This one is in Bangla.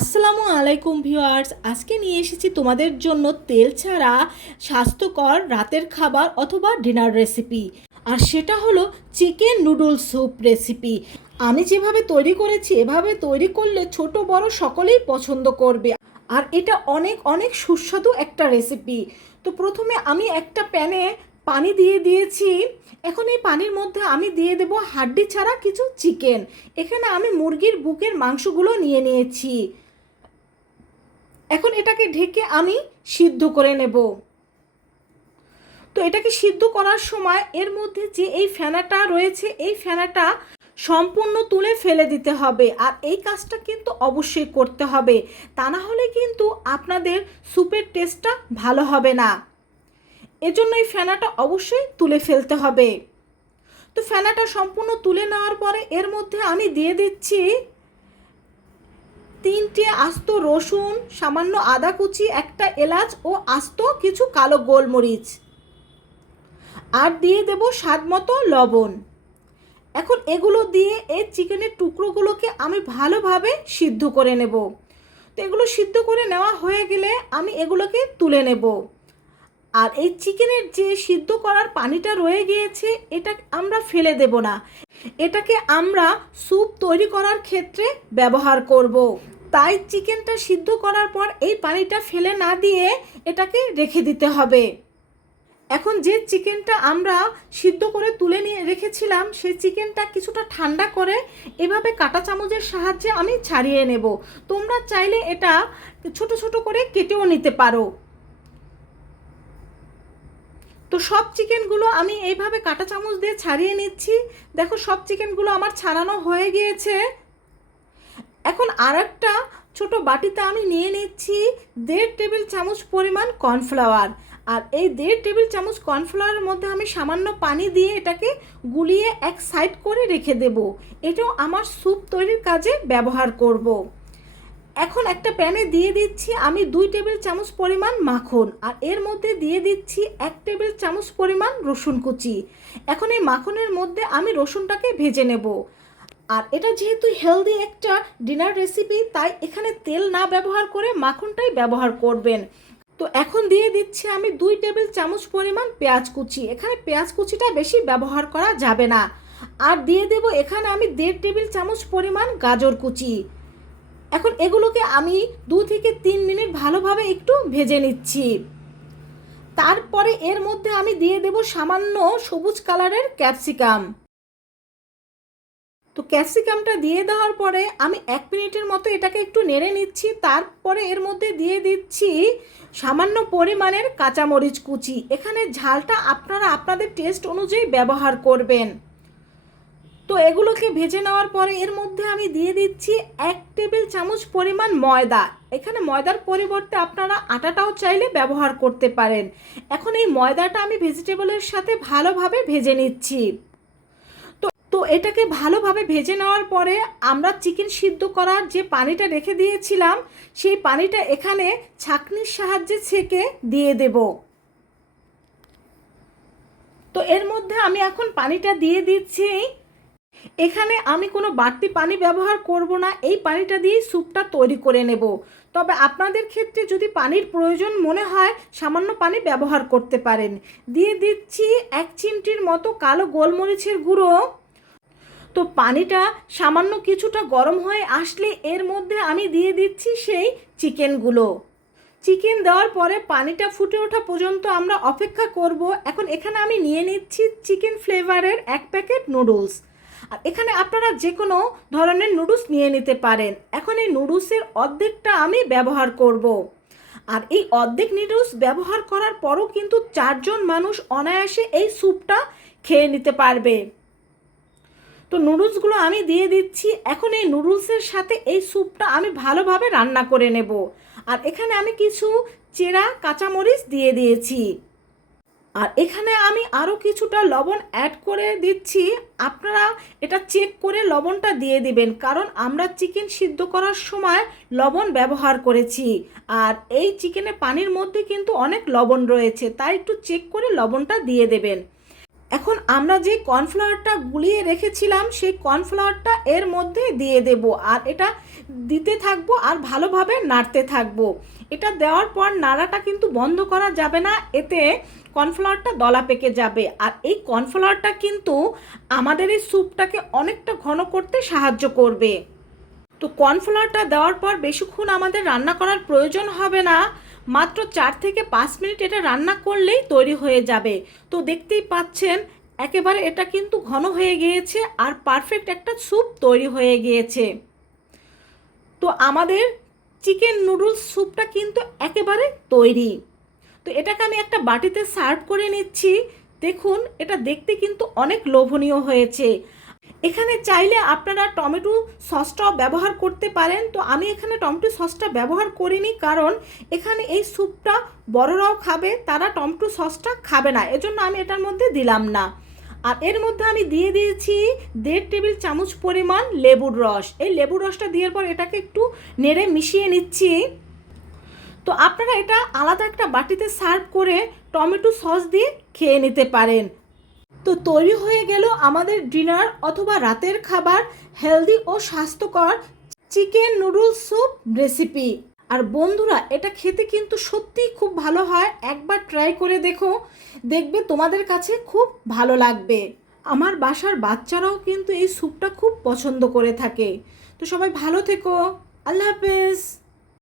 আসসালামু আলাইকুম ভিউয়ার্স, আজকে নিয়ে এসেছি তোমাদের জন্য তেল ছাড়া স্বাস্থ্যকর রাতের খাবার অথবা ডিনার রেসিপি। আর সেটা হলো চিকেন নুডল স্যুপ রেসিপি। আমি যেভাবে তৈরি করেছি এভাবে তৈরি করলে ছোট বড় সকলেই পছন্দ করবে। আর এটা অনেক অনেক সুস্বাদু একটা রেসিপি। তো প্রথমে আমি একটা প্যানে পানি দিয়ে দিয়েছি। এখন এই পানির মধ্যে আমি দিয়ে দেব হাড্ডি ছাড়া কিছু চিকেন। এখানে আমি মুরগির বুকের মাংসগুলো নিয়ে নিয়েছি। এখন এটাকে ঢেকে আমি সিদ্ধ করে নেব। তো এটাকে সিদ্ধ করার সময় এর মধ্যে যে এই ফেনাটা রয়েছে এই ফেনাটা সম্পূর্ণ তুলে ফেলে দিতে হবে। আর এই কাজটা কিন্তু অবশ্যই করতে হবে, তা না হলে কিন্তু আপনাদের স্যুপের টেস্টটা ভালো হবে না। এজন্য এই ফেনাটা অবশ্যই তুলে ফেলতে হবে। তো ফেনাটা সম্পূর্ণ তুলে নেওয়ার পরে এর মধ্যে আমি দিয়ে দিচ্ছি 3টে আস্ত রসুন, সামান্য আদা কুচি, একটা এলাচ ও আস্ত কিছু কালো গোলমরিচ, আর দিয়ে দেব স্বাদ মতো লবণ। এখন এগুলো দিয়ে এই চিকেনের টুকরোগুলোকে আমি ভালোভাবে সিদ্ধ করে নেব। তো এগুলো সিদ্ধ করে নেওয়া হয়ে গেলে আমি এগুলোকে তুলে নেব। আর এই চিকেনের যে সিদ্ধ করার পানিটা রয়ে গিয়েছে এটা আমরা ফেলে দেব না, এটাকে আমরা স্যুপ তৈরি করার ক্ষেত্রে ব্যবহার করব। তাই চিকেনটা সিদ্ধ করার পর এই পানিটা ফেলে না দিয়ে এটাকে রেখে দিতে হবে। এখন যে চিকেনটা আমরা সিদ্ধ করে তুলে নিয়ে রেখেছিলাম সেই চিকেনটা কিছুটা ঠান্ডা করে এভাবে কাঁটা চামচের সাহায্যে আমি ছাড়িয়ে নেব। তোমরা চাইলে এটা ছোট ছোট করে কেটেও নিতে পারো। তো সব চিকেনগুলো আমি এইভাবে কাঁটা চামচ দিয়ে ছাড়িয়ে নিচ্ছি। দেখো সব চিকেনগুলো আমার ছাড়ানো হয়ে গিয়েছে। এখন আর একটা ছোটো বাটিতে আমি নিয়ে নিচ্ছি 1.5 টেবিল চামচ পরিমাণ কর্নফ্লাওয়ার। আর এই 1.5 টেবিল চামচ কর্নফ্লাওয়ারের মধ্যে আমি সামান্য পানি দিয়ে এটাকে গুলিয়ে এক সাইড করে রেখে দেব। এটাও আমার স্যুপ তৈরির কাজে ব্যবহার করব। এখন একটা প্যানে দিয়ে দিচ্ছি আমি 2 টেবিল চামচ পরিমাণ মাখন, আর এর মধ্যে দিয়ে দিচ্ছি 1 টেবিল চামচ পরিমাণ রসুন কুচি। এখন এই মাখনের মধ্যে আমি রসুনটাকে ভেজে নেব। আর এটা যেহেতু হেলদি একটা ডিনার রেসিপি তাই এখানে তেল না ব্যবহার করে মাখনটাই ব্যবহার করবেন। তো এখন দিয়ে দিচ্ছি আমি 2 টেবিল চামচ পরিমাণ পেঁয়াজ কুচি। এখানে পেঁয়াজ কুচিটা বেশি ব্যবহার করা যাবে না। আর দিয়ে দেব এখানে আমি 1.5 টেবিল চামচ পরিমাণ গাজর কুচি। এখন এগুলোকে আমি 2 থেকে 3 মিনিট ভালোভাবে একটু ভেজে নিচ্ছি। তারপরে এর মধ্যে আমি দিয়ে দেব সামান্য সবুজ কালারের ক্যাপসিকাম। তো ক্যাপসিকামটা দিয়ে দেওয়ার পরে আমি 1 মিনিটের মতো এটাকে একটু নেড়ে নিচ্ছি। তারপরে এর মধ্যে দিয়ে দিচ্ছি সামান্য পরিমাণের কাঁচামরিচ কুচি। এখানে ঝালটা আপনারা আপনাদের টেস্ট অনুযায়ী ব্যবহার করবেন। তো এগুলোকে ভেজে নেওয়ার পরে এর মধ্যে আমি দিয়ে দিচ্ছি 1 টেবিল চামচ পরিমাণ ময়দা। এখানে ময়দার পরিবর্তে আপনারা আটাটাও চাইলে ব্যবহার করতে পারেন। এখন এই ময়দাটা আমি ভেজিটেবলের সাথে ভালোভাবে ভেজে নিচ্ছি। তো এটাকে ভালোভাবে ভেজে নেওয়ার পরে আমরা চিকেন সিদ্ধ করার যে পানিটা রেখে দিয়েছিলাম সেই পানিটা এখানে ছাঁকনির সাহায্যে ছেঁকে দিয়ে দেব। তো এর মধ্যে আমি এখন পানিটা দিয়ে দিচ্ছি। এখানে আমি কোনো বাড়তি পানি ব্যবহার করব না, এই পানিটা দিয়েই স্যুপটা তৈরি করে নেব। তবে আপনাদের ক্ষেত্রে যদি পানির প্রয়োজন মনে হয় সামান্য পানি ব্যবহার করতে পারেন। দিয়ে দিচ্ছি 1 চিমটির মতো কালো গোলমরিচের গুঁড়ো। তো পানিটা সামান্য কিছুটা গরম হয়ে আসলে এর মধ্যে আমি দিয়ে দিচ্ছি সেই চিকেনগুলো। চিকেন দেওয়ার পরে পানিটা ফুটে ওঠা পর্যন্ত আমরা অপেক্ষা করব। এখন এখানে আমি নিয়ে নিচ্ছি চিকেন ফ্লেভারের 1 প্যাকেট নুডলস। আর এখানে আপনারা যে কোনো ধরনের নুডলস নিয়ে নিতে পারেন। এখন এই নুডলসের অর্ধেকটা আমি ব্যবহার করব। আর এই অর্ধেক নুডলস ব্যবহার করার পরও কিন্তু 4 জন মানুষ অনায়াসে এই স্যুপটা খেয়ে নিতে পারবে। তো নুডলসগুলো আমি দিয়ে দিচ্ছি। এখন এই নুডলসের সাথে এই স্যুপটা আমি ভালোভাবে রান্না করে নেব। আর এখানে আমি কিছু চেরা কাঁচামরিচ দিয়ে দিয়েছি। আর এখানে আমি আরও কিছুটা লবণ অ্যাড করে দিচ্ছি। আপনারা এটা চেক করে লবণটা দিয়ে দিবেন, কারণ আমরা চিকেন সিদ্ধ করার সময় লবণ ব্যবহার করেছি। আর এই চিকেনের পানির মধ্যে কিন্তু অনেক লবণ রয়েছে, তাই একটু চেক করে লবণটা দিয়ে দেবেন। এখন আমরা যে কর্নফ্লাওয়ারটা গুলিয়ে রেখেছিলাম সেই কর্নফ্লাওয়ারটা এর মধ্যে দিয়ে দেব, আর এটা দিতে থাকবো আর ভালোভাবে নাড়তে থাকবো। এটা দেওয়ার পর নাড়াটা কিন্তু বন্ধ করা যাবে না, এতে কর্নফ্লাওয়ারটা দলা পেকে যাবে। আর এই কর্নফ্লাওয়ারটা কিন্তু আমাদের এই স্যুপটাকে অনেকটা ঘন করতে সাহায্য করবে। তো কর্নফ্লাওয়ারটা দেওয়ার পর বেশিক্ষণ আমাদের রান্না করার প্রয়োজন হবে না, মাত্র 4 থেকে 5 মিনিট এটা রান্না করলেই তৈরি হয়ে যাবে। তো দেখতেই পাচ্ছেন একেবারে এটা কিন্তু ঘন হয়ে গিয়েছে আর পারফেক্ট একটা স্যুপ তৈরি হয়ে গিয়েছে। তো আমাদের চিকেন নুডলস স্যুপটা কিন্তু একেবারে তৈরি। তো এটাকে আমি একটা বাটিতে সার্ভ করে নিচ্ছি। দেখুন এটা দেখতে কিন্তু অনেক লোভনীয় হয়েছে। এখানে চাইলে আপনারা টমেটো সসটাও ব্যবহার করতে পারেন, তো আমি এখানে টমেটো সসটা ব্যবহার করিনি, কারণ এখানে এই স্যুপটা বড়রাও খাবে, তারা টমেটো সসটা খাবে না, এজন্য আমি এটার মধ্যে দিলাম না। আর এর মধ্যে আমি দিয়ে দিয়েছি 1.5 টেবিল চামচ পরিমাণ লেবুর রস। এই লেবুর রসটা দেওয়ার পর এটাকে একটু নেড়ে মিশিয়ে নিচ্ছি। তো আপনারা এটা আলাদা একটা বাটিতে সার্ভ করে টমেটো সস দিয়ে খেয়ে নিতে পারেন। তো তৈরি হয়ে গেল আমাদের ডিনার অথবা রাতের খাবার, হেলদি ও স্বাস্থ্যকর চিকেন নুডলস স্যুপ রেসিপি। আর বন্ধুরা এটা খেতে কিন্তু সত্যিই খুব ভালো হয়, একবার ট্রাই করে দেখো, দেখবে তোমাদের কাছে খুব ভালো লাগবে। আমার বাসার বাচ্চারাও কিন্তু এই স্যুপটা খুব পছন্দ করে থাকে। তো সবাই ভালো থেকো, আল্লাহ হাফেজ।